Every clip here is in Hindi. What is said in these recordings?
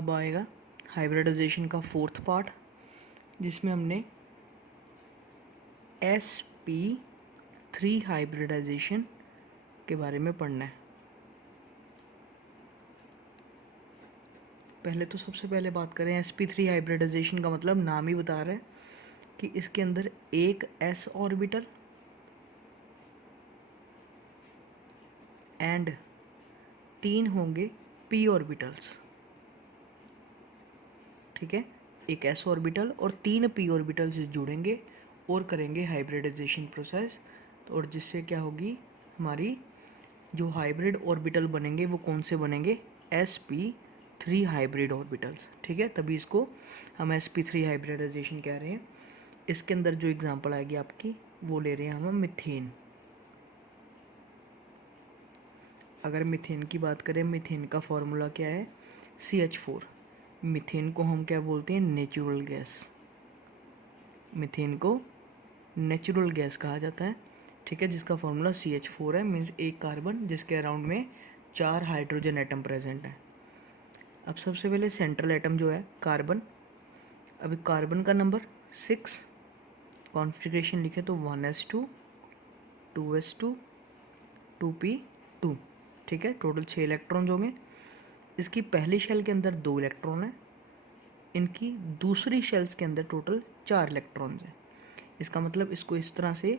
अब आएगा हाइब्रिडाइजेशन का फोर्थ पार्ट, जिसमें हमने sp3 हाइब्रिडाइजेशन के बारे में पढ़ना है। पहले तो सबसे पहले बात करें sp3 हाइब्रिडाइजेशन का मतलब नाम ही बता रहा है कि इसके अंदर एक s ऑर्बिटल एंड 3 होंगे p ऑर्बिटल्स। ठीक है, एक s ऑर्बिटल और 3 p ऑर्बिटल्स जुड़ेंगे और करेंगे हाइब्रिडाइजेशन प्रोसेस। तो और जिससे क्या होगी, हमारी जो हाइब्रिड ऑर्बिटल बनेंगे वो कौन से बनेंगे, sp3 हाइब्रिड ऑर्बिटल्स। ठीक है, तभी इसको हम sp3 हाइब्रिडाइजेशन कह रहे हैं। इसके अंदर जो एग्जांपल आएगी आपकी वो ले रहे हैं हम मीथेन। अगर मीथेन की बात करें, मीथेन का फॉर्मूला क्या है, CH4। मीथेन को हम क्या बोलते हैं, नेचुरल गैस। मीथेन को नेचुरल गैस कहा जाता है। ठीक है, जिसका फॉर्मूला CH4 है, मीन्स एक कार्बन जिसके अराउंड में 4 हाइड्रोजन एटम प्रेजेंट है। अब सबसे पहले सेंट्रल एटम जो है कार्बन, अभी कार्बन का नंबर 6, कॉन्फ़िगरेशन लिखे तो 1s2 2s2 2p2। ठीक है, टोटल 6 इलेक्ट्रॉन्स होंगे। इसकी पहली शेल के अंदर 2 इलेक्ट्रॉन है, इनकी दूसरी शेल्स के अंदर टोटल 4 इलेक्ट्रॉन्स हैं। इसका मतलब इसको इस तरह से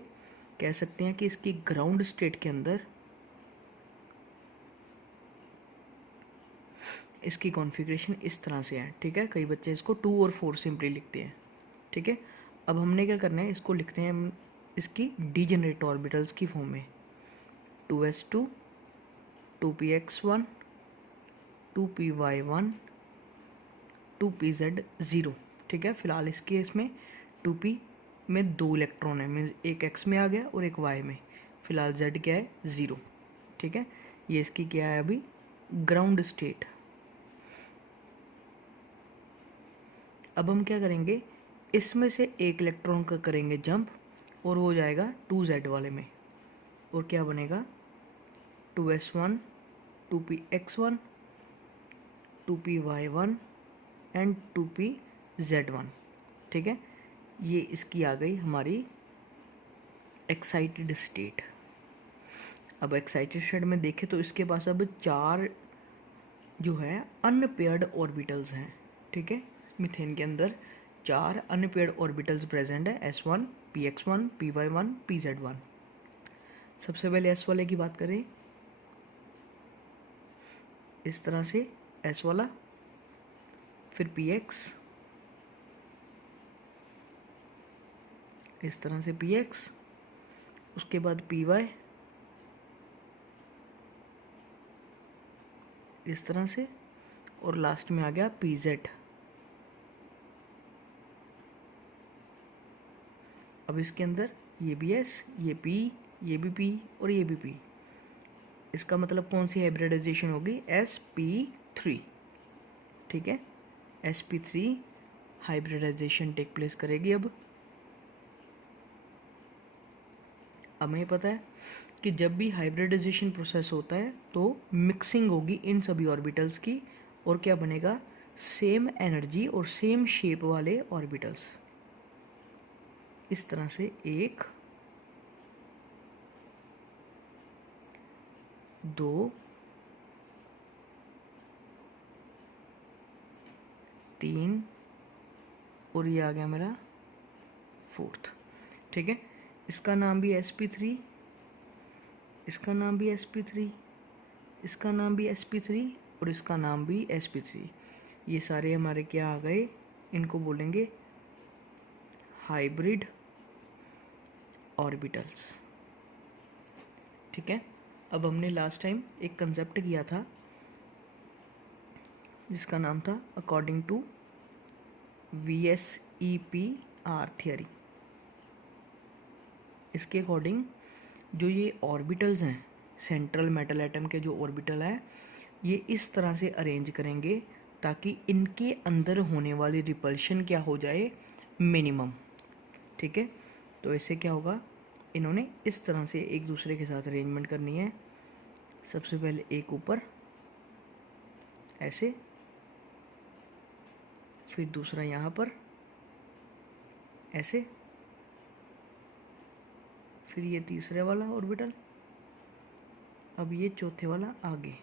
कह सकते हैं कि इसकी ग्राउंड स्टेट के अंदर इसकी कॉन्फ़िगरेशन इस तरह से है। ठीक है, कई बच्चे इसको 2 और 4 सिंपली लिखते हैं। ठीक है, अब हमने क्या करना है, इसको लिखते हैं हम इसकी डीजेनरेट ऑर्बिटल्स की फॉर्म में, 2s2 2px1 2py1 2pz0। ठीक है, फिलहाल इसके इसमें 2p में 2 इलेक्ट्रॉन है, मीन्स एक x में आ गया और एक y में। फिलहाल z क्या है, 0। ठीक है, ये इसकी क्या है अभी, ग्राउंड स्टेट। अब हम क्या करेंगे, इसमें से एक इलेक्ट्रॉन का करेंगे जंप और वो जाएगा 2z वाले में, और क्या बनेगा, 2s1 2px1 2py1 and 2pz1। ठीक है, ये इसकी आ गई हमारी एक्साइटेड स्टेट। अब एक्साइटेड स्टेट में देखें तो इसके पास अब 4 जो है अनपेयर्ड ऑर्बिटल्स हैं। ठीक है, मीथेन के अंदर 4 अनपेयर्ड ऑर्बिटल्स प्रेजेंट है, s1 px1 py1 pz1। सबसे पहले s वाले की बात करें, इस तरह से s वाला, फिर px, इस तरह से px, उसके बाद py, इस तरह से, और लास्ट में आ गया pz। अब इसके अंदर ये भी s, ये p, ये भी p और ये भी p। इसका मतलब कौन सी हाइब्रिडाइजेशन होगी, sp3। ठीक है, sp3 हाइब्रिडाइजेशन टेक प्लेस करेगी। अब हमें पता है कि जब भी हाइब्रिडाइजेशन प्रोसेस होता है तो मिक्सिंग होगी इन सभी ऑर्बिटल्स की, और क्या बनेगा, सेम एनर्जी और सेम शेप वाले ऑर्बिटल्स। इस तरह से 1 2 3 और ये आ गया मेरा 4th। ठीक है, इसका नाम भी sp3, इसका नाम भी sp3, इसका नाम भी sp3 और इसका नाम भी sp3। ये सारे हमारे क्या आ गए, इनको बोलेंगे हाइब्रिड ऑर्बिटल्स। ठीक है, अब हमने लास्ट टाइम एक कंसेप्ट किया था जिसका नाम था अकॉर्डिंग टू VSEPR थियरी। इसके अकॉर्डिंग जो ये ऑर्बिटल्स हैं, सेंट्रल मेटल एटम के जो ऑर्बिटल हैं, ये इस तरह से अरेंज करेंगे ताकि इनके अंदर होने वाली रिपल्शन क्या हो जाए, मिनिमम। ठीक है, तो इससे क्या होगा, इन्होंने इस तरह से एक दूसरे के साथ अरेंजमेंट करनी है। सबसे पहले एक ऊपर ऐसे, फिर दूसरा यहाँ पर ऐसे, फिर ये तीसरे वाला ऑर्बिटल, अब ये चौथे वाला आगे,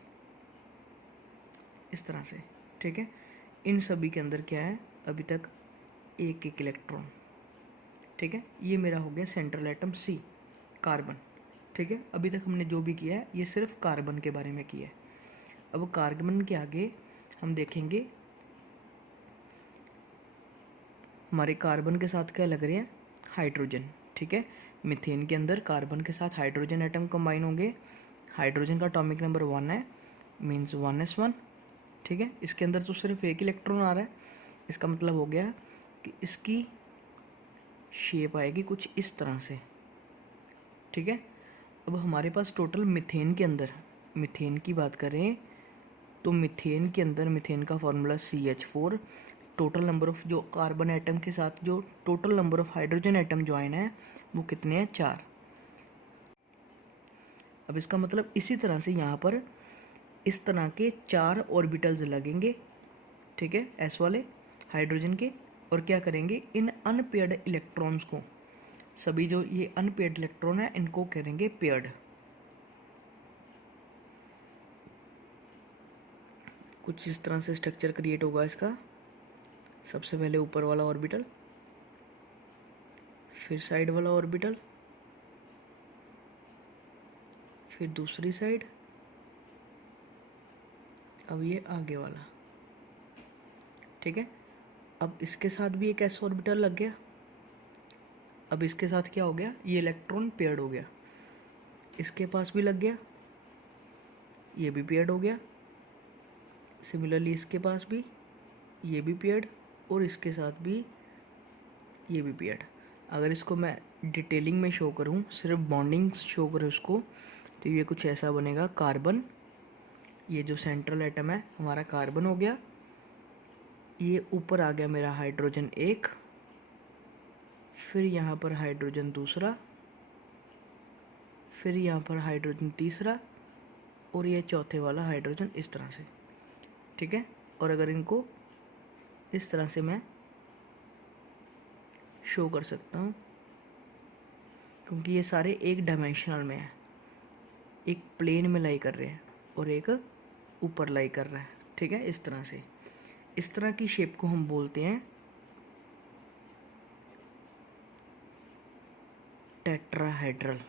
इस तरह से। ठीक है, इन सभी के अंदर क्या है, अभी तक एक एक इलेक्ट्रॉन। ठीक है, ये मेरा हो गया सेंट्रल एटम सी, कार्बन। ठीक है, अभी तक हमने जो भी किया है ये सिर्फ कार्बन के बारे में किया है। अब कार्बन के आगे हम देखेंगे हमारे कार्बन के साथ क्या लग रहे हैं, हाइड्रोजन। ठीक है, मीथेन के अंदर कार्बन के साथ हाइड्रोजन एटम कंबाइन होंगे। हाइड्रोजन का एटॉमिक नंबर 1 है, मीन्स 1s1। ठीक है, इसके अंदर तो सिर्फ एक इलेक्ट्रॉन आ रहा है, इसका मतलब हो गया कि इसकी शेप आएगी कुछ इस तरह से। ठीक है, अब हमारे पास टोटल मीथेन के अंदर, मीथेन की बात करें तो मीथेन के अंदर मीथेन का formula CH4। Total number of जो कार्बन एटम के साथ जो total number of hydrogen atom join है वो कितने हैं, 4। अब इसका मतलब इसी तरह से यहाँ पर इस तरह के 4 ऑर्बिटल्स लगेंगे। ठीक है, एस वाले हाइड्रोजन के, और क्या करेंगे, इन अनपेयर्ड इलेक्ट्रॉन्स को, सभी जो ये अनपेयर्ड इलेक्ट्रॉन है इनको करेंगे पेयर्ड। कुछ इस तरह से स्ट्रक्चर क्रिएट होगा इसका। सबसे पहले ऊपर वाला ऑर्बिटल, फिर साइड वाला ऑर्बिटल, फिर दूसरी साइड, अब ये आगे वाला। ठीक है, अब इसके साथ भी एक एस ऑर्बिटल लग गया। अब इसके साथ क्या हो गया, ये इलेक्ट्रॉन पेयर्ड हो गया। इसके पास भी लग गया, ये भी पेयर्ड हो गया। सिमिलरली इसके पास भी, ये भी पेयर्ड, और इसके साथ भी ये भी पेयर्ड। अगर इसको मैं डिटेलिंग में शो करूँ, सिर्फ बॉन्डिंग शो करूँ इसको, तो ये कुछ ऐसा बनेगा। कार्बन, ये जो सेंट्रल एटम है हमारा कार्बन हो गया, ये ऊपर आ गया मेरा हाइड्रोजन 1, फिर यहाँ पर हाइड्रोजन दूसरा, फिर यहाँ पर हाइड्रोजन तीसरा, और ये चौथे वाला हाइड्रोजन, इस तरह से। ठीक है, और अगर इनको इस तरह से मैं शो कर सकता हूँ, क्योंकि ये सारे एक डायमेंशनल में है, एक प्लेन में लाई कर रहे हैं और एक ऊपर लाई कर रहा है। ठीक है, इस तरह से, इस तरह की शेप को हम बोलते हैं टेट्राहेड्रल।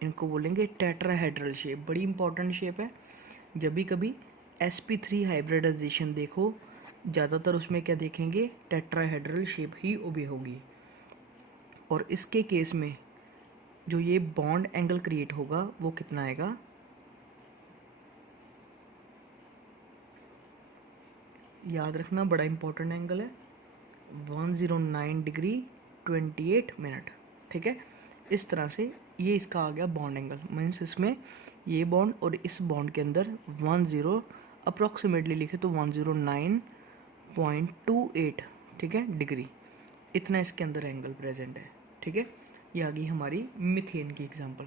इनको बोलेंगे टेट्राहेड्रल शेप, बड़ी इंपॉर्टेंट शेप है। जब भी कभी sp3 हाइब्रिडाइजेशन देखो, ज़्यादातर उसमें क्या देखेंगे, टेट्राहेड्रल शेप ही ओबे होगी। और इसके केस में जो ये बॉन्ड एंगल क्रिएट होगा वो कितना आएगा, याद रखना बड़ा इंपॉर्टेंट एंगल है, 109 डिग्री 28 मिनट। ठीक है, इस तरह से ये इसका आ गया बॉन्ड एंगल, मीन्स इसमें ये बॉन्ड और इस बॉन्ड के अंदर 10 अप्रॉक्सीमेटली लिखे तो 109.28, ठीक है, डिग्री, इतना इसके अंदर एंगल प्रेजेंट है। ठीक है, ये आ गई हमारी मीथेन की एग्जांपल।